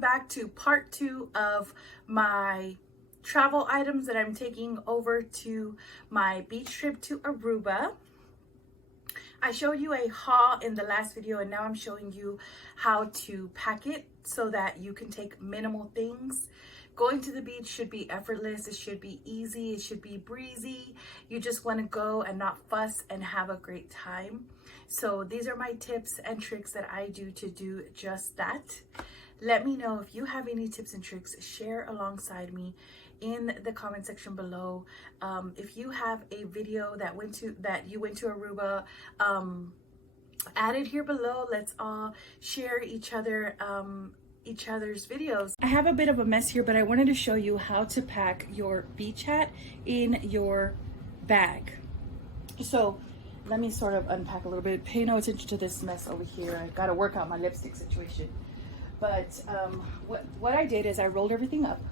Back to part 2 of my travel items that I'm taking over to my beach trip to Aruba. I showed you a haul in the last video, and now I'm showing you how to pack it so that you can take minimal things. Going to the beach should be effortless. It should be easy. It should be breezy. You just want to go and not fuss and have a great time. So these are my tips and tricks that I do to do just that. Let me know if you have any tips and tricks. Share alongside me in the comment section below. If you have a video that you went to Aruba, add it here below. Let's all share each other's videos. I have a bit of a mess here, but I wanted to show you how to pack your beach hat in your bag. So let me sort of unpack a little bit. Pay no attention to this mess over here. I got to work out my lipstick situation. But what I did is I rolled everything up,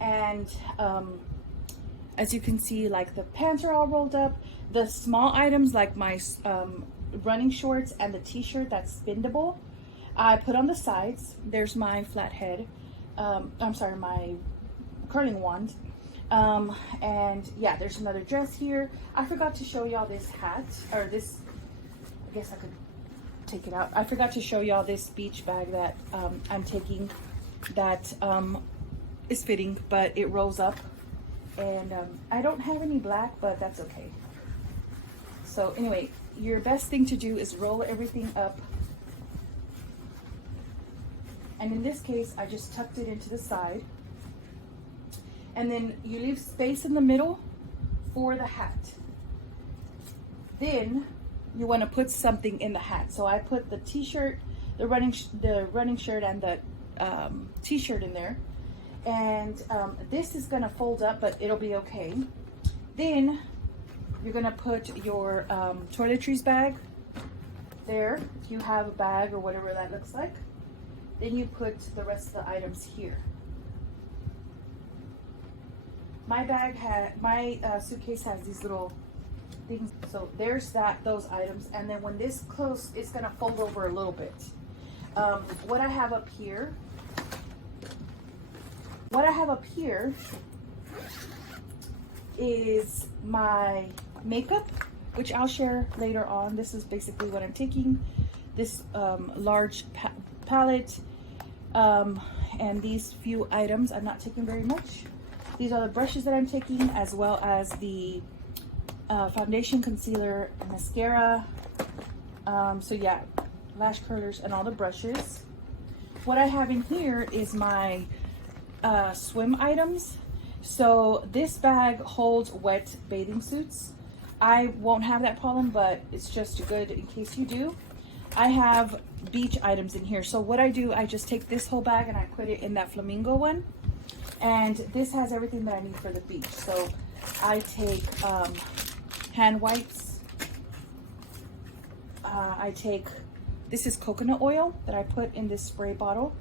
and as you can see, like the pants are all rolled up. The small items like my running shorts and the t-shirt that's spindable, I put on the sides. There's my flathead, my curling wand, and yeah, there's another dress here. I forgot to show y'all this hat, or this, I guess I could take it out. I forgot to show y'all this beach bag that I'm taking that is fitting, but it rolls up, and I don't have any black, but that's okay. So anyway, your best thing to do is roll everything up, and in this case I just tucked it into the side, and then you leave space in the middle for the hat. Then you want to put something in the hat. So I put the t-shirt, the running shirt, and the t-shirt in there, and this is gonna fold up, but it'll be okay. Then you're gonna put your toiletries bag there, if you have a bag or whatever that looks like. Then you put the rest of the items here. My suitcase has these little things, so there's those items, and then when this close, it's gonna fold over a little bit. What I have up here is my makeup, which I'll share later on. This is basically what I'm taking. This large palette, and these few items. I'm not taking very much. These are the brushes that I'm taking, as well as the foundation, concealer, mascara, so yeah, lash curlers, and all the brushes. What I have in here is my swim items. So this bag holds wet bathing suits. I won't have that problem, but it's just good in case you do. I have beach items in here. So what I do, I just take this whole bag and I put it in that flamingo one, and this has everything that I need for the beach. So I take hand wipes. This is coconut oil that I put in this spray bottle.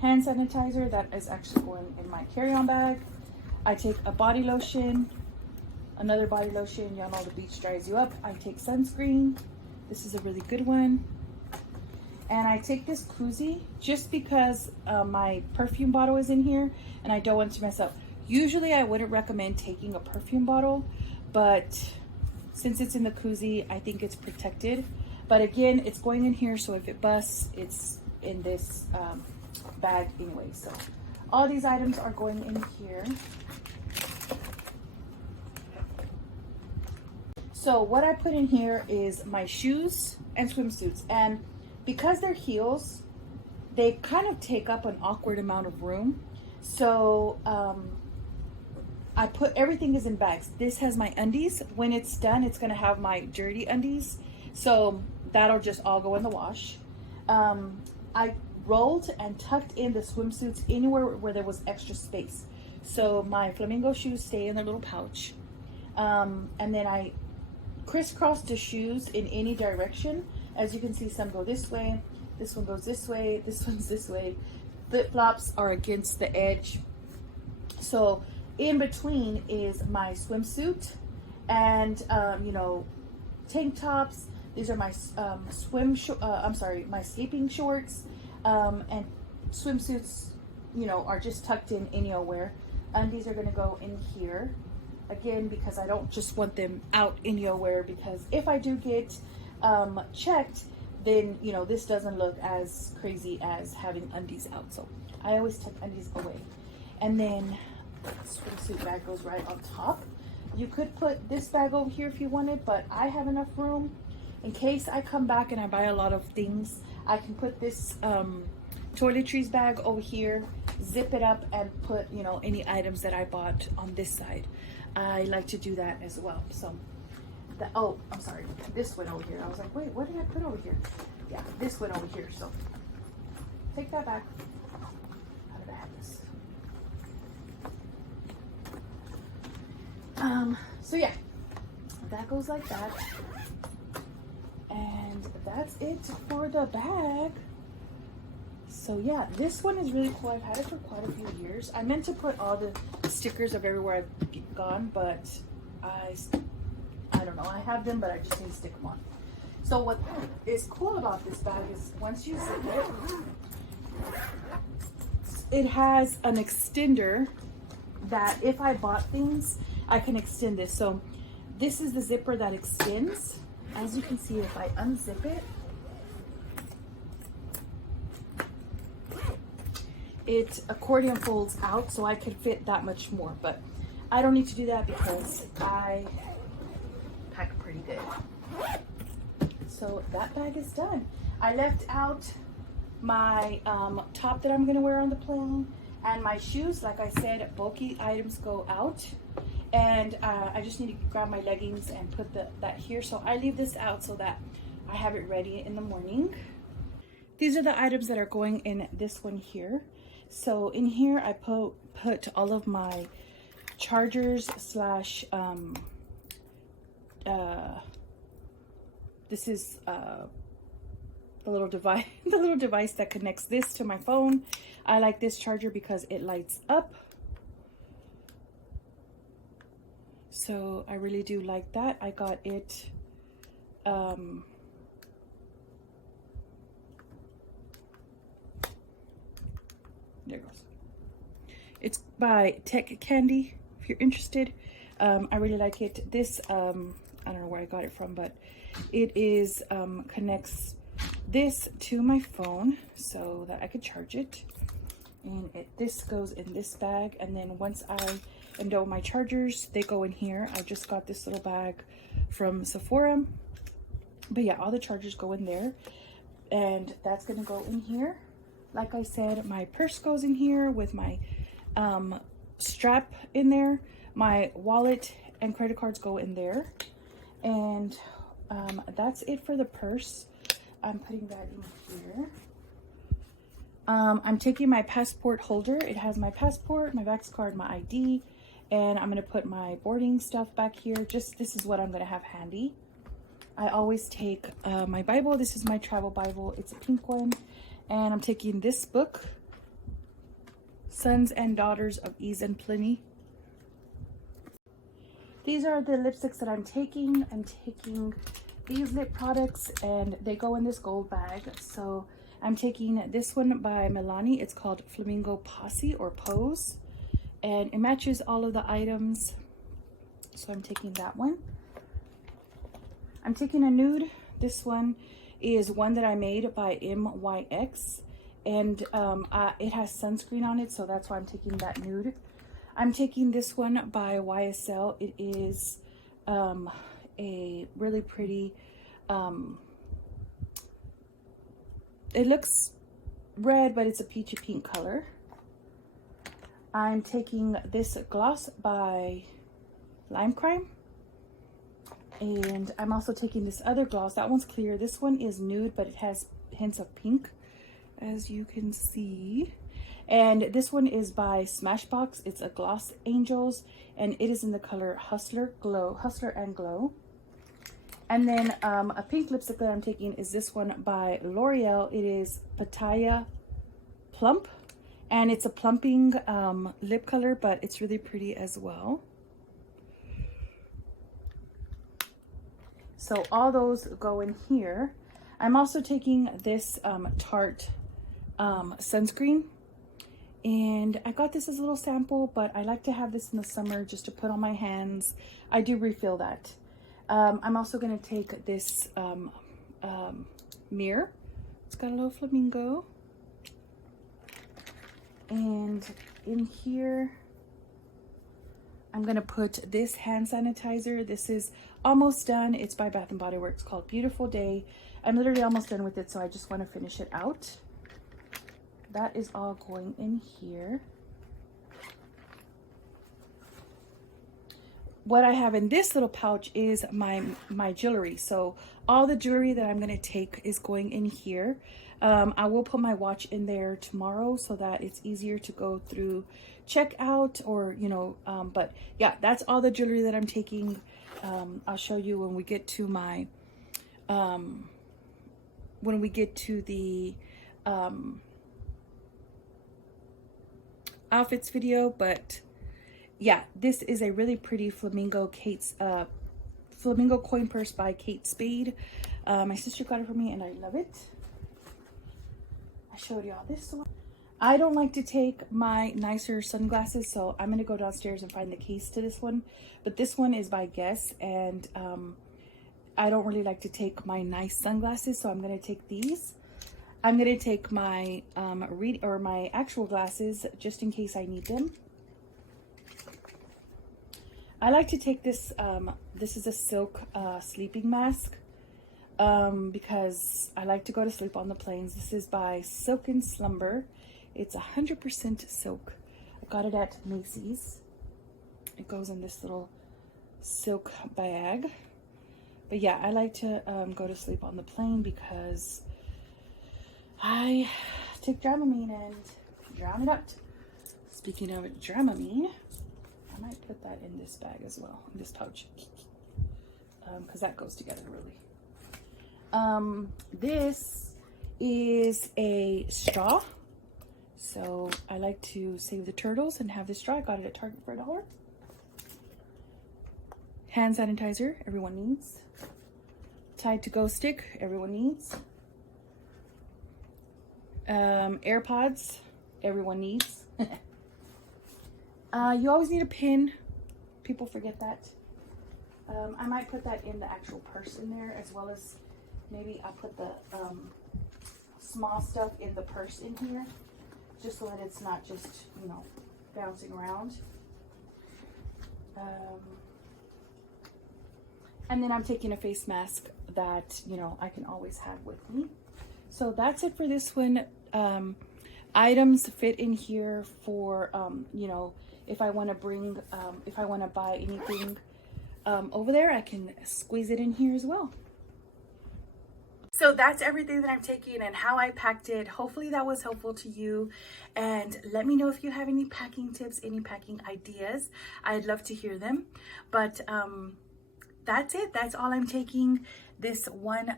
Hand sanitizer that is actually going in my carry-on bag. I take a body lotion, another body lotion. Y'all know the beach dries you up. I take sunscreen. This is a really good one. And I take this koozie just because my perfume bottle is in here and I don't want to mess up. Usually I wouldn't recommend taking a perfume bottle, but since it's in the koozie, I think it's protected. But again, it's going in here, so if it busts, it's in this bag anyway. So all these items are going in here. So what I put in here is my shoes and swimsuits, and because they're heels, they kind of take up an awkward amount of room. So I put everything is in bags. This has my undies. When it's done, it's gonna have my dirty undies, so that'll just all go in the wash. I rolled and tucked in the swimsuits anywhere where there was extra space. So my flamingo shoes stay in their little pouch, and then I crisscrossed the shoes in any direction. As you can see, some go this way, this one goes this way, this one's this way. Flip-flops are against the edge. So in between is my swimsuit and tank tops. These are my my sleeping shorts. And swimsuits, you know, are just tucked in anywhere. Undies are going to go in here. Again, because I don't just want them out anywhere, because if I do get checked, then, you know, this doesn't look as crazy as having undies out. So I always tuck undies away. And then swimsuit bag goes right on top. You could put this bag over here if you wanted, but I have enough room. In case I come back and I buy a lot of things, I can put this toiletries bag over here, zip it up, and put, you know, any items that I bought on this side. I like to do that as well. So oh, I'm sorry, this went over here. I was like, wait, what did I put over here? Yeah, this went over here. So take that back. How did I have this? So yeah, that goes like that. And that's it for the bag. So yeah, this one is really cool. I've had it for quite a few years. I meant to put all the stickers of everywhere I've gone, but I don't know. I have them, but I just need to stick them on. So what is cool about this bag is once you zip it has an extender that if I bought things, I can extend this. So this is the zipper that extends. As you can see, if I unzip it, it accordion folds out, so I could fit that much more. But I don't need to do that because I pack pretty good. So that bag is done. I left out my top that I'm gonna wear on the plane and my shoes. Like I said, bulky items go out, and I just need to grab my leggings and put that here. So I leave this out so that I have it ready in the morning. These are the items that are going in this one here. So in here I put all of my chargers slash this is the little device that connects this to my phone. I like this charger because it lights up. So I really do like that. I got it there it goes. It's by Tech Candy if you're interested. I really like it. This I don't know where I got it from, but it is connects this to my phone so that I could charge it. And this goes in this bag, and then once I am done with my chargers, they go in here. I just got this little bag from Sephora, but yeah, all the chargers go in there, and that's gonna go in here. Like I said, my purse goes in here with my strap in there. My wallet and credit cards go in there, and that's it for the purse. I'm putting that in here. I'm taking my passport holder. It has my passport, my Vax card, my ID, and I'm gonna put my boarding stuff back here. Just this is what I'm gonna have handy. I always take my Bible. This is my travel Bible. It's a pink one, and I'm taking this book, Sons and Daughters of Ease and Plenty. These are the lipsticks that I'm taking. I'm taking these lip products, and they go in this gold bag. So I'm taking this one by Milani. It's called Flamingo Posse or Pose, and it matches all of the items. So I'm taking that one. I'm taking a nude. This one is one that I made by MYX, and it has sunscreen on it, so that's why I'm taking that nude. I'm taking this one by YSL. It is a really pretty, it looks red, but it's a peachy pink color. I'm taking this gloss by Lime Crime. And I'm also taking this other gloss. That one's clear. This one is nude, but it has hints of pink, as you can see. And this one is by Smashbox. It's a Gloss Angels, and it is in the color Hustler and Glow. And then a pink lipstick that I'm taking is this one by L'Oreal. It is Pattaya Plump, and it's a plumping lip color, but it's really pretty as well. So all those go in here. I'm also taking this Tarte sunscreen. And I got this as a little sample, but I like to have this in the summer just to put on my hands. I do refill that. I'm also going to take this mirror. It's got a little flamingo. And in here, I'm going to put this hand sanitizer. This is almost done. It's by Bath & Body Works, called Beautiful Day. I'm literally almost done with it, so I just want to finish it out. That is all going in here. What I have in this little pouch is my jewelry. So all the jewelry that I'm going to take is going in here. I will put my watch in there tomorrow so that it's easier to go through checkout, or you know, but yeah, that's all the jewelry that I'm taking. I'll show you when we get to my the outfits video. But yeah, this is a really pretty flamingo flamingo coin purse by Kate Spade. My sister got it for me and I love it. I showed y'all this one. I don't like to take my nicer sunglasses, so I'm gonna go downstairs and find the case to this one. But this one is by Guess, and I don't really like to take my nice sunglasses, so I'm gonna take these. I'm gonna take my my actual glasses just in case I need them. I like to take this. This is a silk sleeping mask. Because I like to go to sleep on the planes. This is by Silk and Slumber. It's 100% silk. I got it at Macy's. It goes in this little silk bag. But yeah, I like to go to sleep on the plane because I take Dramamine and drown it out. Speaking of Dramamine, I might put that in this bag as well, in this pouch, because that goes together really. This is a straw, so I like to save the turtles and have this straw. I got it at Target for $1. Hand sanitizer, everyone needs. Tide to go stick, everyone needs. AirPods, everyone needs. You always need a pin. People forget that. I might put that in the actual purse in there, as well as maybe I'll put the small stuff in the purse in here, just so that it's not just, you know, bouncing around. And then I'm taking a face mask that, you know, I can always have with me. So that's it for this one. Items fit in here for, you know, if I want to bring, if I want to buy anything over there, I can squeeze it in here as well. So that's everything that I'm taking and how I packed it. Hopefully that was helpful to you. And let me know if you have any packing tips, any packing ideas. I'd love to hear them. But that's it. That's all I'm taking. This one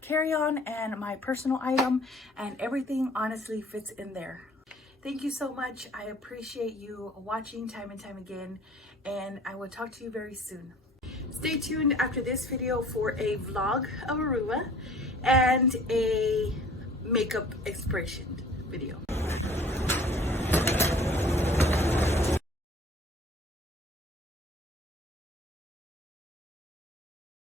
carry-on and my personal item, and everything honestly fits in there. Thank you so much. I appreciate you watching time and time again, and I will talk to you very soon. Stay tuned after this video for a vlog of Aruba and a makeup inspiration video.